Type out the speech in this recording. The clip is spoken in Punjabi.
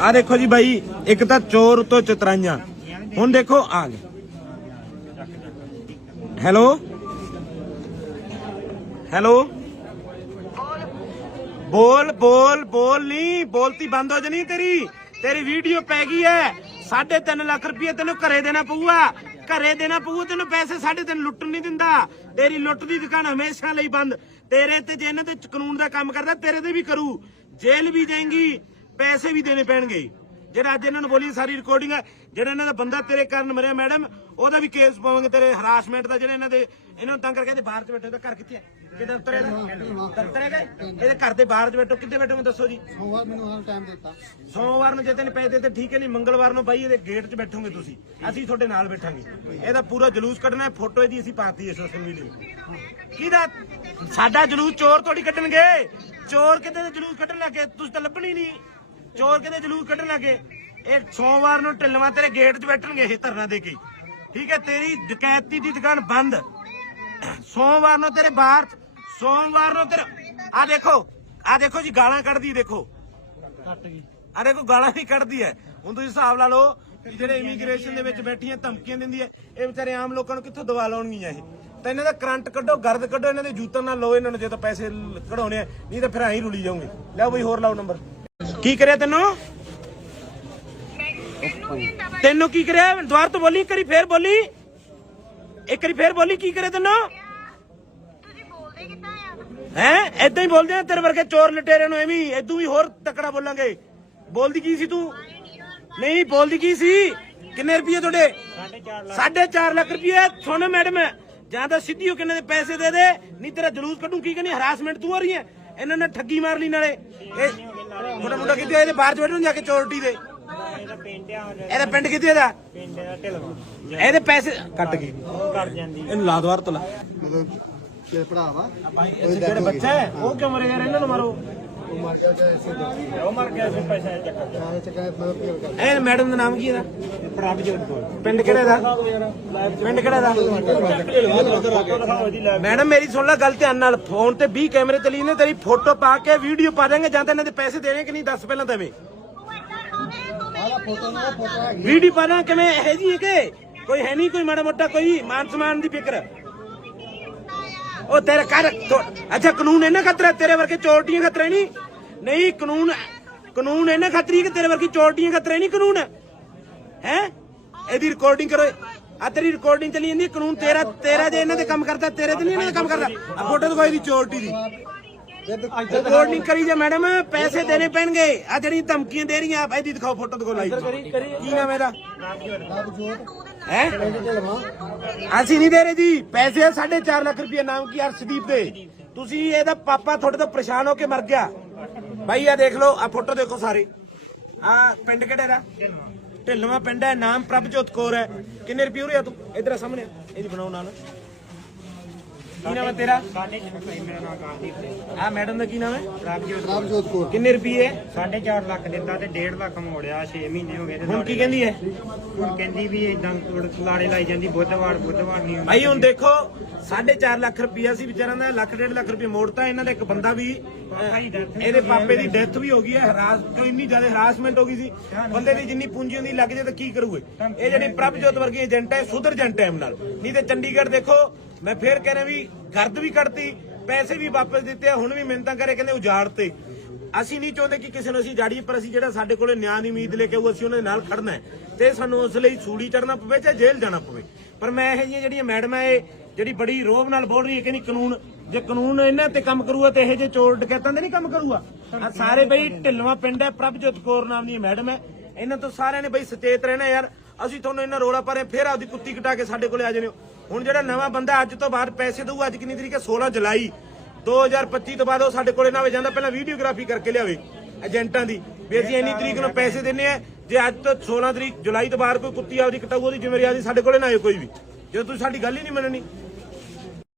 ਆ ਦੇਖੋ ਜੀ ਬਾਈ, ਇੱਕ ਤਾਂ ਚੋਰ ਤੋਂ ਚਤਰਾਈਆਂ। ਹੁਣ ਦੇਖੋ, ਆ ਗਏ। ਹੈਲੋ? ਹੈਲੋ? ਬੋਲ ਬੋਲ ਬੋਲ ਨਹੀਂ, ਬੋਲਤੀ ਬੰਦ ਹੋ ਜਣੀ ਤੇਰੀ। ਤੇਰੀ ਵੀਡੀਓ ਪੈ ਗਈ ਐ। 3.5 ਲੱਖ ਰੁਪਏ ਤੈਨੂੰ ਘਰੇ ਦੇਣਾ ਪਊਗਾ। ਘਰੇ ਦੇਣਾ ਪਊ ਤੈਨੂੰ ਪੈਸੇ ਸਾਢੇ ਤਿੰਨ ਲੁੱਟਣ ਨਹੀਂ ਦਿੰਦਾ। ਤੇਰੀ ਲੁੱਟ ਦੀ ਦੁਕਾਨ ਹਮੇਸ਼ਾ ਲਈ ਬੰਦ। ਤੇਰੇ ਤੇ ਜੇ ਇਹਨਾਂ ਤੇ ਕਾਨੂੰਨ ਦਾ ਕੰਮ ਕਰਦਾ, ਤੇਰੇ ਤੇ ਵੀ ਕਰੂ। ਜੇਲ੍ਹ ਵੀ ਜਾਏਗੀ। ਪੈਸੇ ਵੀ ਦੇਣੇ ਪੈਣਗੇ ਜਿਹੜਾ ਅੱਜ ਇਹਨਾਂ ਨੂੰ ਬੋਲੀ ਸਾਰੀ ਰਿਕਾਰਡਿੰਗ ਹੈ ਜਿਹੜਾ ਇਹਨਾਂ ਦਾ ਬੰਦਾ ਤੇਰੇ ਕਾਰਨ ਮਰਿਆ ਮੈਡਮ ਉਹਦਾ ਵੀ ਕੇਸ ਪਾਵਾਂਗੇ ਤੇਰੇ ਹਰਾਸਮੈਂਟ ਦਾ ਜਿਹੜਾ ਇਹਨਾਂ ਦੇ ਇਹਨਾਂ ਨੂੰ ਤੰਗ ਕਰਕੇ ਇਹਦੇ ਬਾਹਰ ਚ ਬੈਠੇ ਉਹਦਾ ਘਰ ਕਿੱਥੇ ਹੈ? ਕਿ ਦਫ਼ਤਰ ਇਹਦਾ ਦਫ਼ਤਰ ਹੈਗਾ? ਇਹਦੇ ਘਰ ਦੇ ਬਾਹਰ ਚ ਬੈਠੋ ਕਿੱਥੇ ਬੈਠੋਗੇ ਦੱਸੋ ਜੀ। ਸੋਮਵਾਰ ਮੈਨੂੰ ਉਹਨਾਂ ਟਾਈਮ ਦਿੱਤਾ। ਸੋਮਵਾਰ ਨੂੰ ਜੇ ਤੈਨੂੰ ਪੈਸੇ ਤੇ ਠੀਕ ਹੈ ਨਹੀਂ ਮੰਗਲਵਾਰ ਨੂੰ ਬਾਈ ਇਹਦੇ ਗੇਟ 'ਚ ਬੈਠੋਗੇ ਤੁਸੀਂ। ਅਸੀਂ ਤੁਹਾਡੇ ਨਾਲ ਬੈਠਾਂਗੇ। ਇਹਦਾ ਪੂਰਾ ਜਲੂਸ ਕੱਢਣਾ ਹੈ ਫੋਟੋ ਇਹਦੀ ਅਸੀਂ ਪਾਤੀ ਹੈ ਸੋਸ਼ਲ ਮੀਡੀਆ ਕਿਹਦਾ? ਸਾਡਾ ਜਲੂਸ ਚੋਰ ਥੋੜੀ ਕੱਢਣਗੇ। ਚੋਰ ਕਿਤੇ ਜਲੂਸ ਕੱਢਣ ਲੱਗੇ ਤੁਸੀਂ ਤਾਂ ਲੱਭਣੀ ਨਹੀਂ। ਚੋਰ ਕਿਤੇ ਜਲੂਸ ਕੱਢਣ ਲੱਗੇ। ਇਹ ਸੋਮਵਾਰ ਨੂੰ ਢਿੱਲਵਾਂ ਤੇਰੇ ਗੇਟ 'ਚ ਬੈਠਣਗੇ ਇਹ ਧਰਨਾ ਦੇ ਕੇ ਠੀਕ ਹੈ, ਤੇਰੀ ਡਕੈਤੀ ਦੀ ਦੁਕਾਨ ਬੰਦ। ਸੋਮਵਾਰ ਨੂੰ ਤੇਰੇ ਬਾਹਰ, ਸੋਮਵਾਰ ਨੂੰ ਤੇਰੇ ਆ ਦੇਖੋ ਆ ਦੇਖੋ ਜੀ, ਗਾਲਾਂ ਕੱਢਦੀ ਦੇਖੋ। ਆ ਦੇਖੋ, ਗਾਲਾਂ ਵੀ ਕੱਢਦੀ ਹੈ। ਹੁਣ ਤੁਸੀਂ ਹਿਸਾਬ ਲਾ ਲਓ ਜਿਹੜੇ ਇਮੀਗ੍ਰੇਸ਼ਨ ਦੇ ਵਿੱਚ ਬੈਠੀਆਂ ਧਮਕੀਆਂ ਦਿੰਦੀ ਹੈ, ਇਹ ਵਿਚਾਰੇ ਆਮ ਲੋਕਾਂ ਨੂੰ ਕਿੱਥੋਂ ਦਵਾ ਲਾਉਣਗੀਆਂ ਇਹ? ਤਾਂ ਇਹਨਾਂ ਦਾ ਕਰੰਟ ਕੱਢੋ, ਗਰਦ ਕੱਢੋ, ਇਹਨਾਂ ਦੇ ਜੂਤਾਂ ਨਾਲ ਲਓ ਇਹਨਾਂ ਨੂੰ, ਜੇ ਤਾਂ ਪੈਸੇ ਕਢਾਉਣੇ ਆ, ਨਹੀਂ ਤਾਂ ਫਿਰ ਐਂ ਰੁਲੀ ਜਾਓਗੇ। ਲਿਆਓ ਬਈ, ਹੋਰ ਲਾਓ ਨੰਬਰ ਕੀ ਕਰਿਆ ਤੈਨੂੰ? ਤੈਨੂੰ ਕੀ ਕਰਿਆ? ਦੁਆਰ ਤੋਂ ਬੋਲੀ, ਇੱਕ ਫੇਰ ਬੋਲੀ। ਇੱਕ ਵਾਰੀ ਫੇਰ ਬੋਲੀ, ਕੀ ਕਰਿਆ ਤੈਨੂੰ? ਹੈ? ਐਦਾਂ ਹੀ ਬੋਲਦੇ ਆ ਤੇਰੇ ਵਰਗੇ ਚੋਰ ਲਟੇਰੇ ਨੂੰ, ਐਵੇਂ ਐਦੂ ਵੀ ਹੋਰ ਤਕੜਾ ਬੋਲਾਂਗੇ। ਬੋਲਦੀ ਕੀ ਸੀ ਤੂੰ? ਨਹੀਂ, ਬੋਲਦੀ ਕੀ ਸੀ? ਕਿੰਨੇ ਰੁਪਏ ਤੁਹਾਡੇ? 4.5 ਲੱਖ ਰੁਪਏ। ਸੁਣ ਮੈਡਮ, ਜਾਂ ਤਾਂ ਸਿੱਧੀ ਹੋ ਕਿੰਨੇ ਦੇ ਪੈਸੇ ਦੇ ਦੇ, ਨਹੀਂ ਤੇਰਾ ਜਲੂਸ ਕੱਢੂ, ਕੀ ਕਹਿੰਦੀ, ਹਰਾਸਮੈਂਟ ਤੂੰ ਹੋ ਰਹੀ ਹੈ? ਇਹਨਾਂ ਨੇ ਠੱਗੀ ਮਾਰ ਲਈ ਨਾਲੇ। ਇਹ ਮੁੰਡਾ ਮੁੰਡਾ ਕਿੱਥੇ? ਇਹਦੇ ਬਾਹਰ ਚ ਬੈਠੋ ਜਾ ਕੇ ਚੋਰਟੀ ਦੇ? ਇਹਦਾ ਪਿੰਡ ਆ ਇਹਦਾ ਪਿੰਡ ਕਿੱਥੇ ਇਹਦਾ? ਪਿੰਡ ਦਾ ਢਿਲਵਾ। ਇਹਦੇ ਪੈਸੇ ਕੱਟ ਗਏ। ਕਰ ਜਾਂਦੀ ਇਹਨੂੰ ਲਾ ਦੁਆਰ ਤੋਂ ਲਾ ਮਤਲਬ ਤੇਰੇ ਭਰਾ ਵਾ। ਜਿਹੜਾ ਬੱਚਾ ਹੈ? ਉਹ ਕਿਉਂ ਮਰੇ ਯਾਰ? ਇਹਨਾਂ ਨੂੰ ਮਾਰੋ। ਉਹ ਮਰ ਗਿਆ ਜਾਂ ਇਸੇ ਦਾ। ਉਹ ਮਰ ਗਿਆ ਸੀ ਪੈਸਾ ਚੱਕਰ ਚਾਹੇ ਚੱਕਾ ਮਤਲਬ ਕੀ ਕਰ ਇਹ ਮੈਡਮ ਦਾ ਨਾਮ ਕੀ ਹੈ ਇਹਦਾ? ਪ੍ਰਭ ਜੋਤ ਕੋਲ। ਪਿੰਡ ਕਿਹੜੇ ਦਾ ਪਿੰਡ ਕਿਹੜਾ ਦਾ ਮੈਡਮ ਮੇਰੀ ਸੁਣ ਲੈ ਗੱਲ ਧਿਆਨ ਨਾਲ। ਫੋਨ ਤੇ 20 ਕੈਮਰੇ ਤੇ ਨੇ ਤੇਰੀ ਫੋਟੋ ਪਾ ਕੇ ਵੀਡੀਓ ਪਾ ਦਾਂਗੇ ਜਾਂ ਤਾਂ ਇਹਨਾਂ ਦੇ ਪੈਸੇ ਦੇਣੇ ਕਿ ਨਹੀਂ ਦੱਸ ਪਹਿਲਾਂ ਤਵੇਂ ਆਹ ਫੋਟੋ ਨਾ ਫੋਟੋ ਹੈਗੀ। ਵੀਡੀਓ ਪਾਣਾ ਕਿਵੇਂ? ਇਹ ਜੀ ਹੈ ਕਿ? ਕੋਈ ਹੈ ਨਹੀਂ ਕੋਈ ਮਾੜਾ ਮੋਟਾ ਕੋਈ ਮਾਨ ਸਮਾਨ ਦੀ ਫਿਕਰ? ਉਹ ਤੇਰੇ ਕਰ ਅੱਛਾ ਕਾਨੂੰਨ ਇਹਨਾਂ ਖਤਰਾ ਤੇਰੇ ਵਰਗੇ ਚੋਰਟੀਆਂ ਖਤਰਾ ਨਹੀਂ? ਨਹੀਂ ਕਾਨੂੰਨ ਕਾਨੂੰਨ ਇਹਨਾਂ ਖਤਰੀ ਕਿ ਤੇਰੇ ਵਰਗੀ ਚੋਰਟੀਆਂ ਖਤਰਾ ਨਹੀਂ ਕਾਨੂੰਨ ਹੈ? ਇਹਦੀ ਰਿਕਾਰਡਿੰਗ ਕਰੋ। ਆ ਤੇਰੀ ਰਿਕਾਰਡਿੰਗ ਚੱਲੀ ਜਾਂਦੀ ਕਾਨੂੰਨ ਤੇਰਾ ਤੇਰਾ ਜੇ ਇਹਨਾਂ ਦੇ ਕੰਮ ਕਰਦਾ ਤੇਰੇ ਤੇ ਨਹੀਂ ਇਹਨਾਂ ਦੇ ਕੰਮ ਕਰਦਾ। ਆ ਫੋਟੋ ਦਿਖਾਈ ਦੀ ਚੋਰਟੀ ਦੀ। ਰਿਕਾਰਡਿੰਗ ਕਰੀ ਜੇ ਮੈਡਮ ਪੈਸੇ ਦੇਣੇ ਪੈਣਗੇ। ਆ ਜਿਹੜੀ ਧਮਕੀਆਂ ਦੇ ਰਹੀਆਂ ਇਹਦੀ ਦਿਖਾਓ ਫੋਟੋ ਦਿਖਾਓ ਲਾਈਵ ਕੀ ਨਾਮ ਹੈ ਇਹਦਾ? ਹੈ? ਅਸੀਂ ਨਹੀਂ ਦੇ ਰਹੇ ਜੀ। ਪੈਸੇ 4.5 ਲੱਖ ਰੁਪਏ ਨਾਮ ਕੀ ਅਰਸ਼ਦੀਪ ਦੇ? ਤੁਸੀਂ ਇਹਦਾ ਪਾਪਾ ਤੁਹਾਡੇ ਤੋਂ ਪਰੇਸ਼ਾਨ ਹੋ ਕੇ ਮਰ ਗਿਆ। ਬਾਈ ਆ ਦੇਖ ਲਓ ਆ ਫੋਟੋ ਦੇਖੋ ਸਾਰੇ। ਆ ਪਿੰਡ ਕਿਹੜੇ ਦਾ ਢਿੱਲਵਾਂ ਪਿੰਡ ਹੈ ਨਾਮ ਪ੍ਰਭਜੋਤ ਕੌਰ ਹੈ। ਕਿੰਨੇ ਰੁਪਏ ਉਰੇ ਆ ਤੂੰ? ਇਧਰ ਸਾਹਮਣੇ। ਆ, ਇਹਦੀ ਬਣਾਓ ਨਾਲ। ਕੀ ਨਾਮ ਹੈ ਤੇਰਾ? ਸਾਡੇ ਭਾਈ ਮੇਰਾ ਨਾਮ ਕਾਰਦੀਪ ਸਿੰਘ। ਆ ਮੈਡਮ ਦਾ ਕੀ ਨਾਮ ਹੈ? ਪ੍ਰਭ ਜੋਤ ਰੱਬ ਜੋਤ ਕੋਲ ਕਿੰਨੇ ਰੁਪਏ? ਸਾਢੇ ਚਾਰ ਲੱਖ ਦਿੱਤਾ ਤੇ 1.5 ਲੱਖ ਮੋੜਿਆ 6 ਮਹੀਨੇ ਹੋ ਗਏ ਤੇ ਹੁਣ ਕੀ ਕਹਿੰਦੀ ਹੈ? ਹੁਣ ਕਹਿੰਦੀ ਵੀ ਇਦਾਂ ਕੋੜ ਲਾੜੇ ਲਾਈ ਜਾਂਦੀ ਬੁੱਧਵਾਰ ਬੁੱਧਵਾਰ ਨਹੀਂ ਹੁੰਦੀ। ਭਾਈ ਹੁਣ ਦੇਖੋ 4.5 ਲੱਖ ਰੁਪਇਆ ਸੀ ਵਿਚਾਰਾਂ ਦਾ ਲੱਖ ਡੇਢ ਲੱਖ ਰੁਪਏ ਮੋੜਤਾ ਇਹਨਾਂ ਦਾ ਇੱਕ ਬੰਦਾ ਵੀ ਅਹ, ਇਹਦੇ ਪਾਪੇ ਦੀ ਡੈਥ ਵੀ ਹੋ ਗਈ ਹੈ ਹਰਾਸ ਕੋਈ ਇੰਨੀ ਜ਼ਿਆਦਾ ਹਰਾਸਮੈਂਟ ਹੋ ਗਈ ਸੀ। ਬੰਦੇ ਦੀ ਜਿੰਨੀ ਪੂੰਜੀ ਹੁੰਦੀ ਲੱਗ ਜੇ ਤਾਂ ਕੀ ਕਰੂਗੇ? ਇਹ ਜਿਹੜੀ ਪ੍ਰਭਜੋਤ ਵਰਗੀ ਏਜੰਟ ਹੈ ਸੁਧਰ ਜਨ ਟਾਈਮ ਨਾਲ। ਨਹੀਂ ਤੇ ਚੰਡੀਗੜ੍ਹ ਦੇਖੋ ਮੈਂ ਫੇਰ ਕਹਿ ਰਿਹਾ ਵੀ ਗਰਦ ਵੀ ਕੱਢਤੀ, ਪੈਸੇ ਵੀ ਵਾਪਸ ਦਿੱਤੇ, ਹੁਣ ਵੀ ਮਿੰਤਾਂ ਕਰੇ, ਕਹਿੰਦੇ ਉਜਾੜ ਅਸੀਂ ਨਹੀਂ ਚਾਹੁੰਦੇ ਕਿ ਕਿਸੇ ਨੂੰ ਅਸੀਂ ਜਾੜੀਏ ਪਰ ਅਸੀਂ ਜਿਹੜਾ ਸਾਡੇ ਕੋਲੇ ਨਿਆਂ ਦੀ ਉਮੀਦ ਲੈ ਕੇ ਆਊ, ਅਸੀਂ ਉਹਨਾਂ ਦੇ ਨਾਲ ਖੜਨਾ ਤੇ ਸਾਨੂੰ ਉਸ ਲਈ ਸੂੜੀ ਚੜਨਾ ਪਵੇ ਚਾਹੇ ਜੇਲ੍ਹ ਜਾਣਾ ਪਵੇ। ਪਰ ਮੈਂ ਇਹ ਜਿਹੀਆਂ ਜਿਹੜੀਆਂ ਮੈਡਮਾਂ ਇਹ, ਜਿਹੜੀ ਬੜੀ ਰੋਬ ਨਾਲ ਬੋਲ ਰਹੀ ਹੈ ਕਿ ਕਾਨੂੰਨ, ਜੇ ਕਾਨੂੰਨ ਇਹਨਾਂ ਤੇ ਕੰਮ ਕਰੂਗਾ ਤੇ ਇਹ ਜੇ ਚੋਰ ਡਕੈਤਾਂ ਦੇ ਨਹੀਂ ਕੰਮ ਕਰੂਗਾ। ਆ ਸਾਰੇ ਬਈ ਢਿੱਲਵਾਂ ਪਿੰਡ ਹੈ, ਪ੍ਰਭਜੋਤ ਕੌਰ ਨਾਮ ਦੀ ਮੈਡਮ ਹੈ। ਇਹਨਾਂ ਤੋਂ ਸਾਰਿਆਂ ਨੇ ਬਈ ਸੁਚੇਤ ਰਹਿਣਾ ਯਾਰ। ਅਸੀਂ ਤੁਹਾਨੂੰ ਇਹਨਾਂ ਰੋਲਾ ਪਾਰੇ ਫੇਰ ਆਪਦੀ ਕੁੱਤੀ ਕਟਾ ਕੇ ਸਾਡੇ ਕੋਲੇ ਆ ਜਾਣੇ ਹੋ। ਹੁਣ ਜਿਹੜਾ ਨਵਾਂ ਬੰਦਾ ਅੱਜ ਤੋਂ ਬਾਅਦ ਪੈਸੇ ਦਊਗਾ ਅੱਜ ਕਿੰਨੀ ਤਰੀਕ ਹੈ? 16 ਜੁਲਾਈ। 2025 ਤੋਂ ਬਾਅਦ ਉਹ ਸਾਡੇ ਕੋਲੇ ਨਾ ਆਵੇ ਜਾਂਦਾ ਪਹਿਲਾਂ ਵੀਡੀਓਗ੍ਰਾਫੀ ਕਰਕੇ ਲਿਆਵੇ ਏਜੰਟਾਂ ਦੀ। ਵੀ ਅਸੀਂ ਇੰਨੀ ਤਰੀਕ ਨੂੰ ਪੈਸੇ ਦਿੰਨੇ ਆ, ਜੇ ਅੱਜ ਤੋਂ 16 ਤਰੀਕ ਜੁਲਾਈ ਤੋਂ ਬਾਅਦ ਕੋਈ ਕੁੱਤੀ ਆਪਦੀ ਕਟਾਊ, ਉਹਦੀ ਜ਼ਿੰਮੇਵਾਰੀ ਸਾਡੇ ਕੋਲੇ ਨਾ ਆਏ ਕੋਈ ਵੀ। ਜਦੋਂ ਤੁਸੀਂ ਸਾਡੀ ਗੱਲ ਹੀ ਨਹੀਂ ਮੰਨਣੀ।